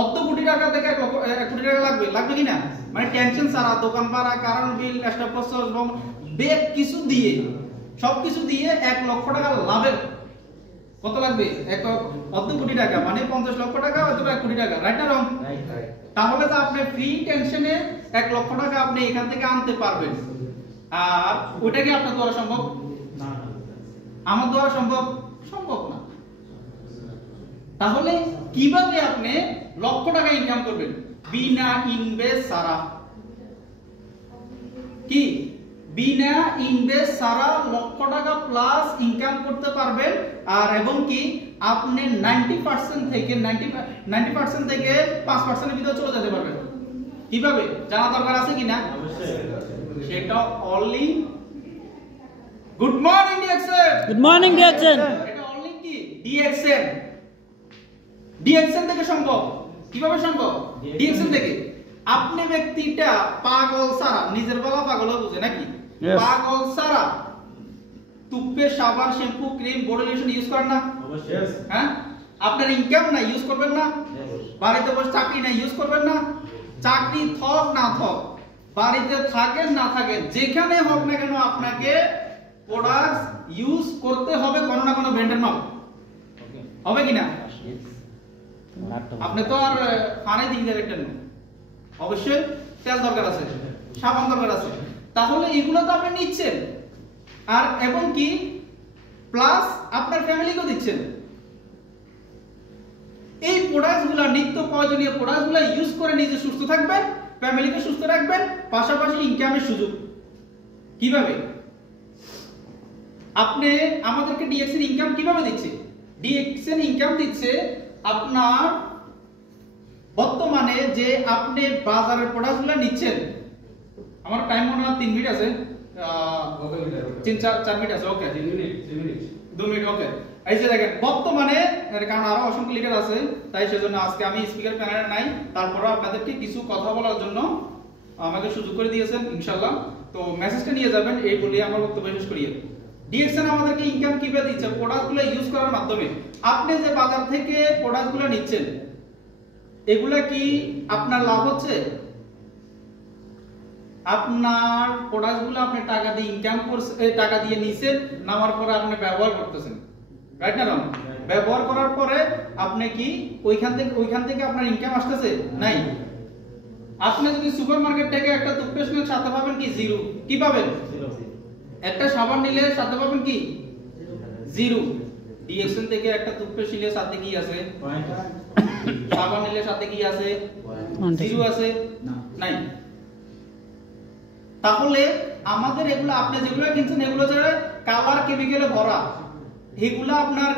অর্ধ কোটি টাকা থেকে 1 কোটি টাকা লাগবে কিনা? মানে টেনশন ছাড়া দোকান ভাড়া, কারেন্ট বিল, স্টাফ খরচ, বেগ কিছু দিয়ে সবকিছু দিয়ে 1 লক্ষ টাকা লাভের কত লাগবে? অর্ধ কোটি টাকা মানে 50 লক্ষ টাকা অথবা 1 কোটি টাকা, রাইট না রং? রাইট। তাহলে তো আপনি ফ্রি টেনশনে 1 লক্ষ টাকা আপনি এখান থেকে আনতে পারবেন। আর ওইটা কি আপনার দ্বারা সম্ভব? না। আমার দ্বারা সম্ভব না। তাহলে কিভাবে আপনি লক্ষ টাকা ইনকাম করবেন বিনা ইনভেস্ট ছাড়া? কি বিনা ইনভেস্ট ছাড়া লক্ষ টাকা প্লাস ইনকাম করতে পারবেন? আর এবং কি আপনি 90% থেকে 5% এর ভিতরে চলে যেতে পারবেন। কিভাবে জানা দরকার আছে কিনা? সেটা only good morning DXN. Good morning DXN. এটা অনলি কি ডিএক্সএন থেকে সম্ভব। কিভাবে সম্ভব? ডিএক্সএন থেকে আপনি ব্যক্তিটা পাগল সারা, নিজের বলা পাগল বুঝে নাকি? পাগল সারা টুথপেস্ট, সাবান, shampoo, cream, body lotion use করেন না? অবশ্যই। হ্যাঁ, আপনার ইনকাম না ইউজ করবেন না? বাড়িতে বসে চাকরি না ইউজ করবেন না? চাকরি থক না থক, বাড়িতে থাকেন না থাকেন, যেখানে হোক না কেন আপনাকে প্রোডাক্ট ইউজ করতে হবে কোনো না কোনো ব্র্যান্ডের মাল। হবে কিনা? আপনি তো আর ফানে দিন ডাইরেক্টর না, অবশ্যই তেল দরকার আছে, সাবান দরকার আছে। তাহলে এগুলো তো আপনি নিচ্ছেন, আর এবং কি প্লাস আপনার ফ্যামিলিকেও দিচ্ছেন। এই প্রোডাক্টগুলো নিত্য প্রয়োজনীয় প্রোডাক্টগুলো ইউজ করে নিজে সুস্থ থাকবেন, ফ্যামিলিকে সুস্থ রাখবেন, পাশাপাশি ইনকামের সুযোগ। কিভাবে? আপনি আমাদেরকে ডিএক্সএন ইনকাম কিভাবে দিচ্ছে? ডিএক্সএন ইনকাম দিচ্ছে আপনার বর্তমানে যে আপনি বাজারের প্রোডাক্টগুলো নিচ্ছেন। আমার টাইম মনে হয় 3 মিনিট আছে, 4 মিনিট আছে। ওকে, 2 মিনিট। ওকে, এই যে দেখেন বর্তমানে, এর কারণ আরো অসংখ্য লিডার আছে, তাই সেজন্য আজকে আমি স্পিকার প্যানেলে নাই, তারপরে আপনাদেরকে কিছু কথা বলার জন্য আমাকে সুযোগ করে দিয়েছেন ইনশাআল্লাহ। তো মেসেজটা নিয়ে যাবেন, এই বলে আমার বক্তব্য শেষ করি। ডিএক্সএন আমাদেরকে ইনকাম কিভাবে দিচ্ছে? প্রোডাক্টগুলো ইউজ করার মাধ্যমে। আপনি যে বাজার থেকে প্রোডাক্টগুলো নিচ্ছেন, এগুলা কি আপনার লাভ হচ্ছে? আপনার প্রোডাক্টগুলো আপনি টাকা দিয়ে ইনকাম করছেন, টাকা দিয়ে নিছেন, নামার পরে আপনি ব্যবহার করতেছেন, রাইট না? ব্যবহার করার পরে আপনি কি ওইখান থেকে আপনার ইনকাম আসতেছে? নাই। আপনি যদি সুপারমার্কেট থেকে একটা টুথপেস্ট নিলে সাথে পাবেন কি? জিরো। কি পাবেন? একটা সাবান নিলে সাথে পাবেন কি? জিরো। ডিএক্সএন থেকে একটা টুথপেস্ট নিলে সাথে কি আছে? সাবান নিলে সাথে কি আছে? জিরো আছে? নাই। তাহলে আমাদের এগুলো আপনি যেগুলো কিনছেন এগুলো যে কালার কেমিক্যালে ভরা, এগুলো আপনার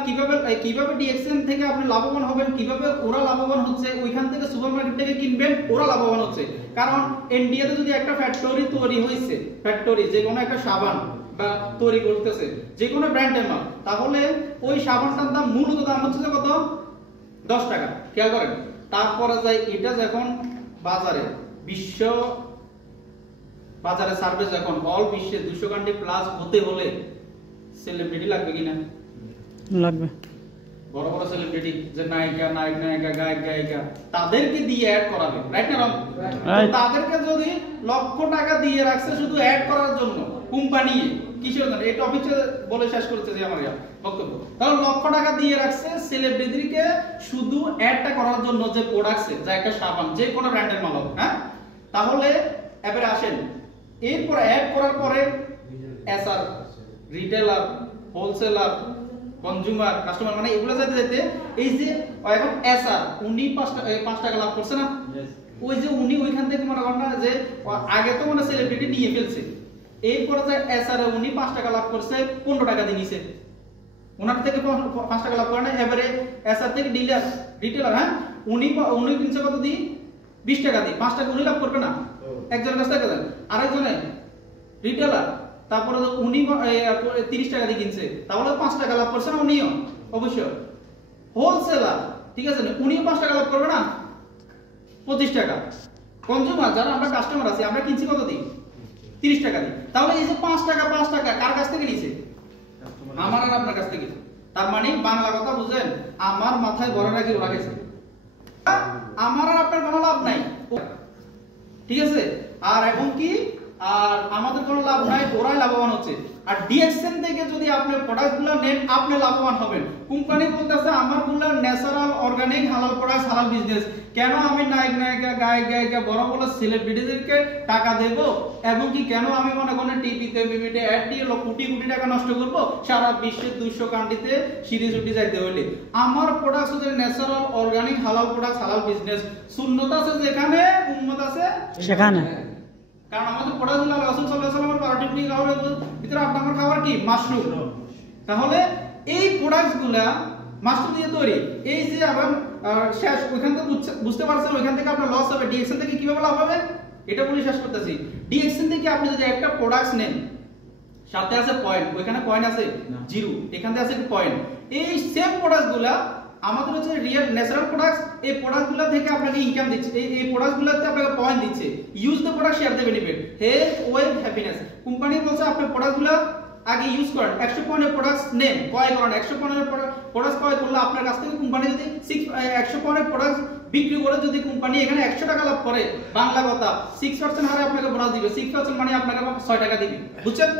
কিভাবে ডিএক্সএন থেকে আপনি লাভবান হবেন? কিভাবে ওরা লাভবান হচ্ছে? ওইখান থেকে সুপারমার্কেট থেকে কিনবেন, ওরা লাভবান হচ্ছে। কারণ ইন্ডিয়াতে যদি একটা ফ্যাক্টরি তৈরি হয়েছে, ফ্যাক্টরি যে কোনো একটা সাবান বা তৈরি করতেছে যে কোনো ব্র্যান্ডের মাল, তাহলে ওই সাবানটার দাম মূলত দাম হচ্ছে কত? 10 টাকা। খেয়াল করেন। তারপরে যাই এটা যখন বাজারে বিশ্ব বাজারে সার্ভিস যখন অল বিশ্বে 200 কান্ট্রি প্লাস হতে হলে সেলিব্রিটি লাগবে কিনা? লাগবে। বড় বড় সেলিব্রিটি যে নায়িকা, গায়ক, গায়িকা, তাদেরকে দিয়ে অ্যাড করাবে, রাইট না? তাদেরকে যদি লক্ষ টাকা দিয়ে রাখছে শুধু অ্যাড করার জন্য, কোম্পানি কিসের জন্য? এই টপিকটা বলে শেষ করতে যে আমার বক্তব্য। তাহলে লক্ষ টাকা দিয়ে রাখছে সেলিব্রিটিকে শুধু অ্যাডটা করার জন্য, যে প্রোডাক্টে যা একটা সাবান যে কোনো ব্র্যান্ডের মাল হোক, হ্যাঁ? তাহলে এবারে আসেন, এরপর অ্যাড করার পরে SR, retailer, wholesaler, consumer, customer, মানে এগুলো যেতে যেতে এই যে এখন এসআর উনি 5 টাকা লাভ করছে না? ওই যে উনি ওইখান থেকে মনে করেন না যে আগে তো মানে সেলিব্রিটি নিয়ে ফেলছে, এরপরে যে এসআর উনি 5 টাকা লাভ করছে, 15 টাকা দিয়ে নিছে, ওনার থেকে 5 টাকা লাভ করে না। এবারে এসআর থেকে রিটেলার, হ্যাঁ, উনি কিনছে কত দিয়ে? 20 টাকা দিয়ে, 5 টাকা উনি লাভ করবে না? একজনের কাছ থেকে দেন, আরেকজনে রিটেলার, তারপরে উনি 30 টাকা দিয়ে কিনছে, তাহলে 5 টাকা লাভ করছে না উনিও? অবশ্যই। হোলসেলার, ঠিক আছে, উনিও 5 টাকা লাভ করবে না? 25 টাকা। কনজিউমার যারা আমরা কাস্টমার আছি, আমরা কিনছি কত দিয়ে? 30 টাকা দিয়ে। তাহলে এই যে 5 টাকা কার কাছ থেকে নিছে? আমার আর আপনার কাছ থেকে। তার মানে বাংলা কথা বুঝেন, আমার মাথায় বড় রাখি ওরা গেছে। আমার আর আপনার কোনো লাভ নাই, ঠিক আছে? আর এখন কি, আর আমাদের কোনো লাভ নাই, ওরাই লাভবান হচ্ছে। আর ডিএক্সএন থেকে যদি আপনি প্রোডাক্টগুলো নেন আপনি লাভবান হবেন। কোম্পানি বলতেছে আমারগুলো ন্যাচারাল অর্গানিক হালাল প্রোডাক্ট হালাল বিজনেস, কেন আমি নায়ক নায়িকা গায়ক গায়িকা বড় বড় সেলিব্রিটিদেরকে টাকা দেব, এবং কি কেন আমি মনে করেন টিভিতে মিমিতে অ্যাড দিয়ে কোটি কোটি টাকা নষ্ট করব সারা বিশ্বের 200 কান্ট্রিতে সিরিজ উঠে যাইতে হইলে? আমার প্রোডাক্ট হচ্ছে ন্যাচারাল অর্গানিক হালাল প্রোডাক্ট হালাল বিজনেস। সুন্নত আছে যেখানে, উম্মত আছে সেখানে। কারণ আমাদের প্রোডাক্টগুলো রাসূল সাল্লাল্লাহু আলাইহি ওয়াসাল্লামের পার্টিকুলারলি খাবারের ভিতরে আপনার খাবার কি মাশরুম। তাহলে এই প্রোডাক্টগুলা মাশরুম দিয়ে তৈরি। এই যে আবার শেষ ওইখান থেকে বুঝতে পারছেন, ওইখান থেকে আপনার লস হবে। ডিএক্সএন থেকে কিভাবে লাভ হবে এটা বলে শেষ করতেছি। ডিএক্সএন থেকে আপনি যদি একটা প্রোডাক্ট নেন, সাথে আছে পয়েন্ট, ওইখানে পয়েন্ট আছে জিরো, এখানে আছে পয়েন্ট। এই সেম প্রোডাক্টগুলা আমাদের হচ্ছে রিয়েল ন্যাচারাল প্রোডাক্টস, এই প্রোডাক্টগুলো থেকে আপনাকে ইনকাম দিচ্ছে, এই প্রোডাক্টগুলোতে আপনাকে পয়েন্ট দিচ্ছে। Use the product share the benefit, health wealth happiness. Company বলছে আপনি প্রোডাক্টগুলো আগে ইউজ করেন, 100 পয়েন্টের প্রোডাক্টস নেন, ক্রয় করেন। 100 পয়েন্টের প্রোডাক্টস ক্রয় করলে আপনার কাছ থেকে কোম্পানি যদি 100 পয়েন্টের প্রোডাক্টস বিক্রি করে যদি কোম্পানি এখানে 100 টাকা লাভ করে, বাংলা কথা 6% হারে আপনাকে বোনাস দিবে। 6% মানে আপনাকে 6 টাকা দিবে, বুঝছেন?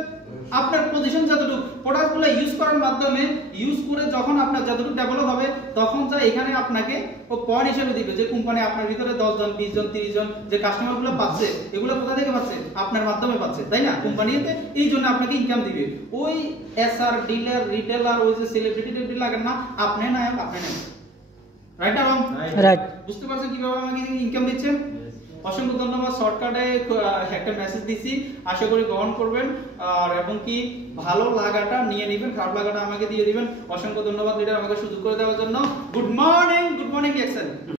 আপনার পজিশন যতটুকু প্রোডাক্টগুলো ইউজ করার মাধ্যমে, ইউজ করে যখন আপনার যতটুকু ডেভেলপ হবে তখন যা এখানে আপনাকে ও পয়েন্ট হিসেবে দিবে যে কোম্পানি আপনার ভিতরে 10 জন 20 জন 30 জন যে কাস্টমারগুলো পাচ্ছে, এগুলো কোথা থেকে পাচ্ছে? আপনার মাধ্যমে পাচ্ছে, তাই না? কোম্পানিতে এই জন্য আপনাকে ইনকাম দিবে। ওই এসআর ডিলার রিটেলার ওই যে সেলিব্রিটি লাগেন না, আপনি না আপনি নেন, রাইট না রং? রাইট। বুঝতে পারছেন কিভাবে আমাকে ইনকাম দিচ্ছে? অসংখ্য ধন্যবাদ। শর্টকাটে একটা মেসেজ দিছি, আশা করি গ্রহণ করবেন আর এবং কি ভালো লাগাটা নিয়ে নেবেন, খারাপ লাগাটা আমাকে দিয়ে দিবেন। অসংখ্য ধন্যবাদ লিডার আমাকে সুযোগ করে দেওয়ার জন্য। Good morning DXN.